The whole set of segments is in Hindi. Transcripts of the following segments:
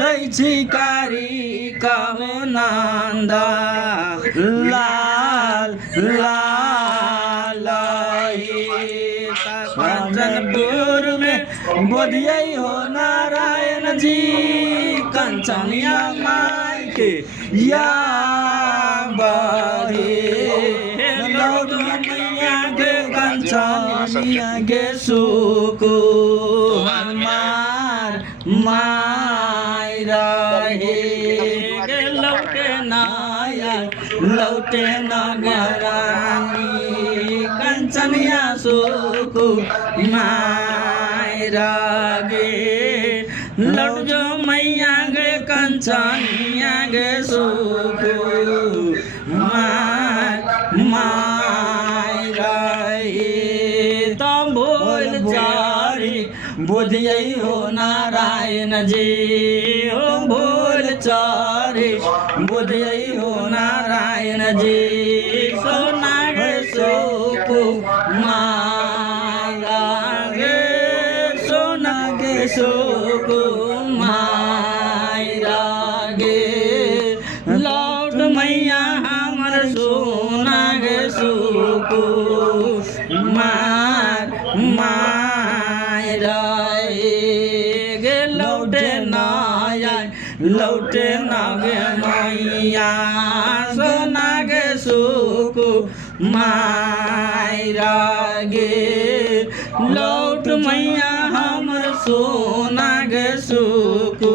दैछिकारी कमनन्द लाल लाल कंचनपुर में बोधियै हो नारायण जी कंचनिया माई के या बहे लौट मैया के कंचनिया के सुको हमार माय रहे लौटे नगरानी कंचनिया सुको माय रगे लौट जो मैया गे कंचनिया गे सुको माय रहे तम भोल चारी बोधियै हो नारायण जी हो भोल चारी बोधियै हो नारायण जी सोना गे सोको माया गे सोना गे सोको माया गे लौट मैया हमर सोना गे सोको गे लौटे ना गे मैया सोना गे सुको मायरा गे लौट मैया हमर सोना गे सुको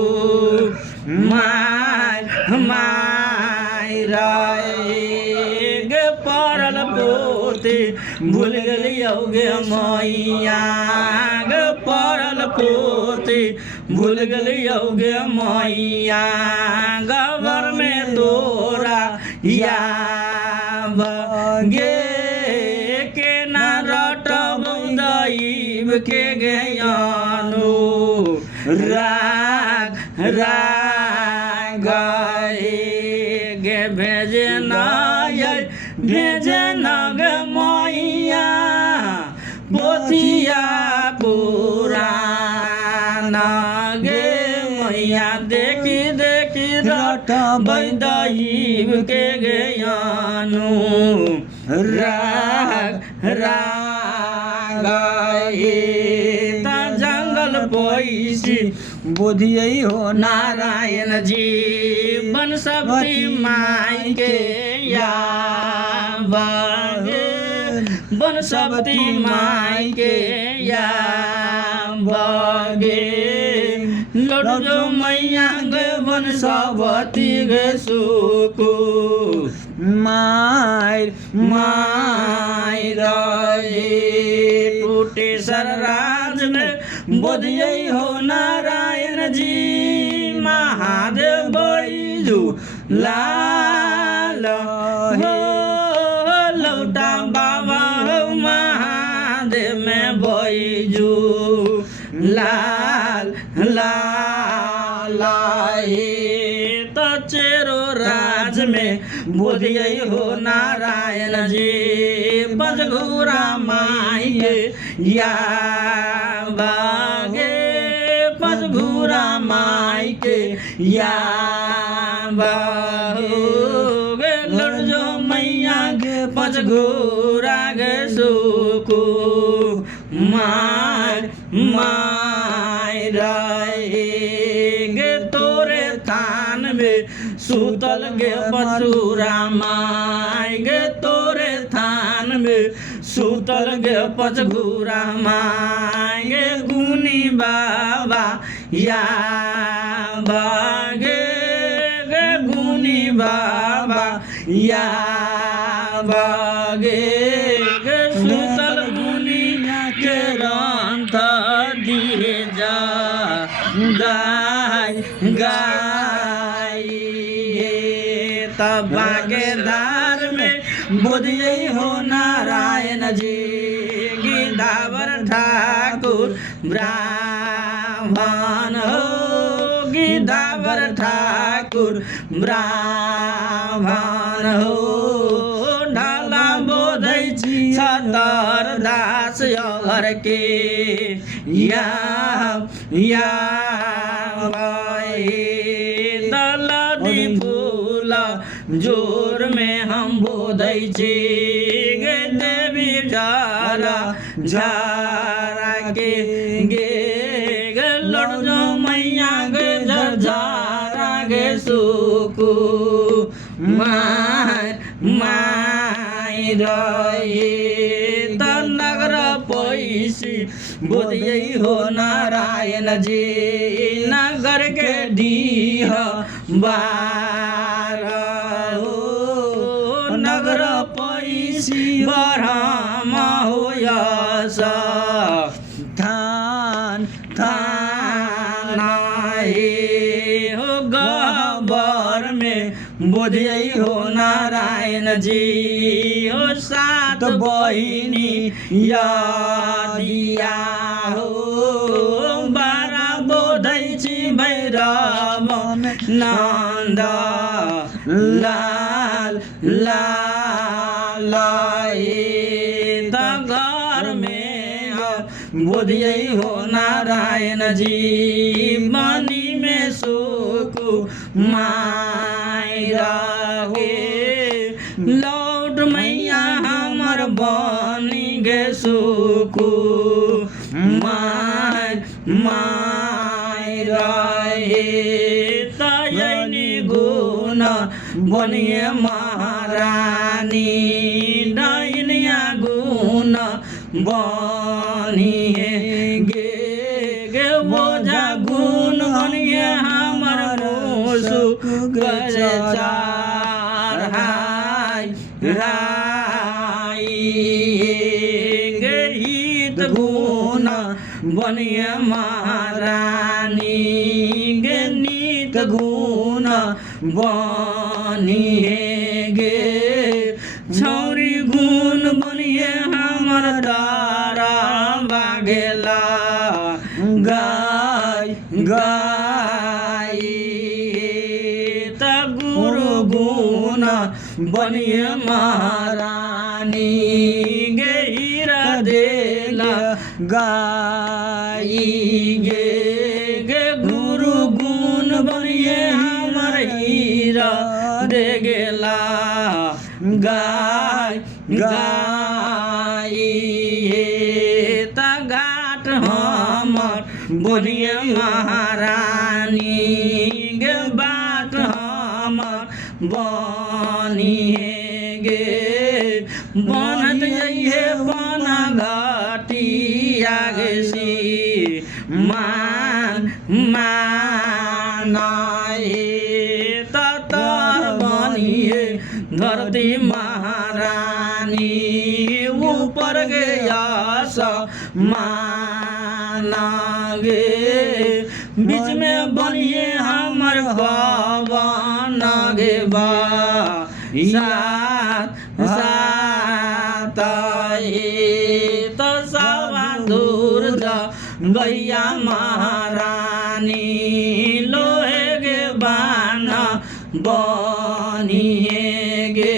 मायरा गे पड़ल पोते भूल गलियौ गे मैया गे पड़ल पोते भूल गलियौ गे मैया गबर में तोरा याब गे के ना रटबौ दैव के ज्ञानो राग गे भेजे न गे मैया पोथिया पुराना गे मैया देखी रटबै दैव के ज्ञानो ता जंगल पैसी बोधियै हो नारायण जी बन शक्ति माई के याबगे बन शक्ति माई के याबगे लौट जो मैया गे बन सबती गे सुको माय रहे टूटे सरराज में बोधियै हो नारायण जी महादेव बैजू लाल हो लौटा बाबा हो महादेव में बैजू लाल तो चेरो राज में बोधियै हो नारायण जी बजघूरा माई के याबगे बजघूरा माई के याबगे लड़ जो मैया गे बजघूरा गे सुको माय रहे गे तोरे थान में सुतल गे पचूरा माय गे तोरे थान में सुतल गे पचघूरा माय गे गुनी बाबा याबगे गे गुनी बाबा याबगे गे सुतल गुनी के रंथ दिए जा गाय तब बागेदार में बोधियै हो नारायण जी गिदावर ठाकुर ब्राह्मण हो गिदावर ठाकुर ब्राह्मण हो ढाला बोधै छतर दास घर के या हरी फूल जोर में हम बोदै छी गे देवी झारा झारा के गे गे लड्जो मैया गे झरझारा गे सुकु माई रहे त नगर पैसी बोधियै हो नारायण जी नगर के डीह बार हो नगर पैसी बरहमा हो यस थान थान हो गबर में बोधियै हो नारायण जी हो सात बहिनी यादिया हो 12 बोधै छी भैरव नन्द लाल लाल त घर में बोधियै हो नारायण जी मनी में सुकु माई रहे लौट मैया हमर बनी गे सुकु माई माई रहे तयनी गुण बनिए महारानी डैनिया गुण बनिए गे गे बोझा गुण बनिए हमर मुसु गरे चार हाय हाय गे हित गुण बनिए महारानी गे नीत गुण बनिए गे छौरी गुण बनिए हमर तारा बागेला गाय गाय त गुरु गुण बनिए महारानी गे हीरा देला गाई गे गे गुरु गुण बनिए हमर हीरा दे गेला गाय गाय त घाट हमर बनिए महारानी गे बाट हमर बनिए गे बनत जइहे बना घाटिया गे सी मान मानाए त तर बनिए धरती महारानी ऊपर गया माना गे बीच में बनिए हमर भवन गे बा सात सात त सवा दूर जा गैया महारानी लोहे गे बाना बनिए गे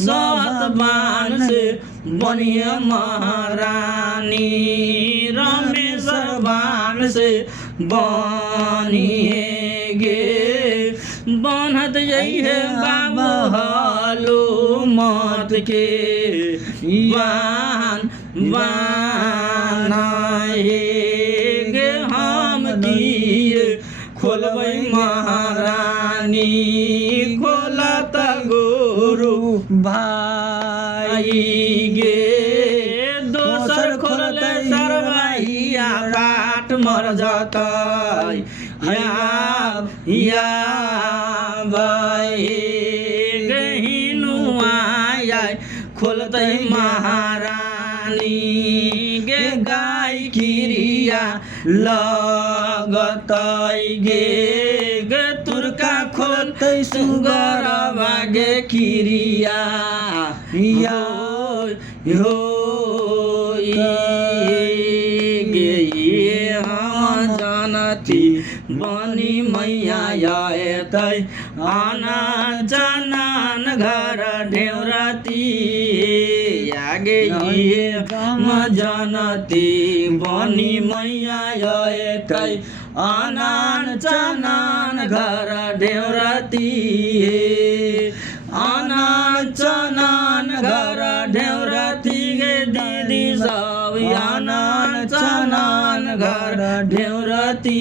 सात बान से बनिए महारानी रामेश्वर बान से बनिए गे बनत जइहे बाबू हालो मत के बान बानाए गे हम दिए खोलबै महारानी खोला त गुरु भाई गे दोसर खोलले सरवैया काट मर जतै या भाई गे हिनुआ खोलतै महारानी गे गाय खिरिया लगतै गे गे तुरका खोलतै सुगरवा गे खिरिया या हो गे हम जानती बनी मैया आएतै आना जानन घर ढेउराती आगे हम जानती बनी मैया आएतै आनन जानन घर ढेउरती अनन चनन घर ढेउरती गे दिदी सब अनन चनन घर ढेउरती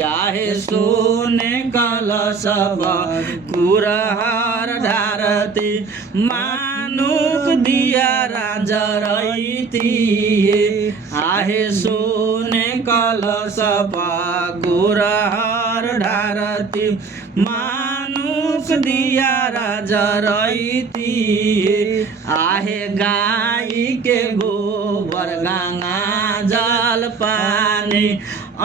याहे सोने कलश कुरहार ढारती मानुक दिया राजा रैती आहे सोने कलश कुरहार ढारती मानुक दिया राजा रैती आहे गाई के गोबर गंगा जल पानी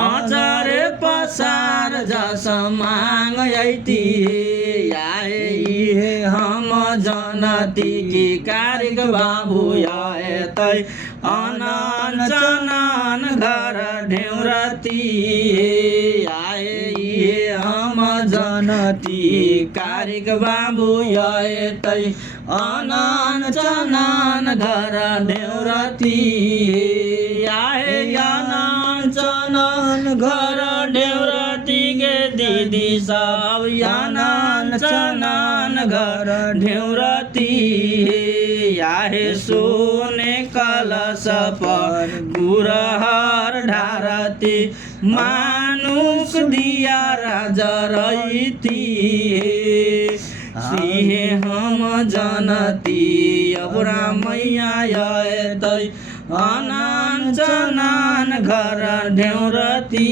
अचार पसार जस मांग अइती आए हम जनती की कारिक बाबू आए तै अनन चनन घर ढेउरती आए हम जनती कारिक बाबू आए तै अनन चनन घर ढेउरती आए अनन चनन घर ढेउरती गे दिदी सब अनन चनन घर ढेउरती आहे सोने कलश पर कुरहार ढारती मानुक दिया राजा रैती सिहे हम जनती अबुरा मैया तै अनन चनन घर ढेउरती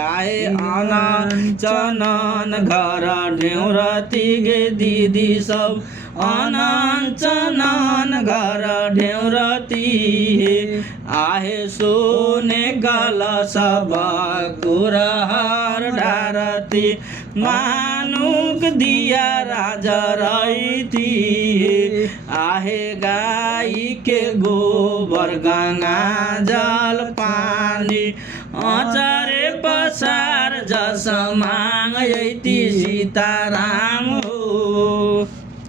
आए अनन चनन घर ढेउरती गे दिदी सब अनन चनन घर ढेउरती आहे सोने कलश कुरहार ढारती मानुक दिया राजा रैती आहे गाई के गोबर गंगा जल पानी अचारे पसार जस मांग अइती सीताराम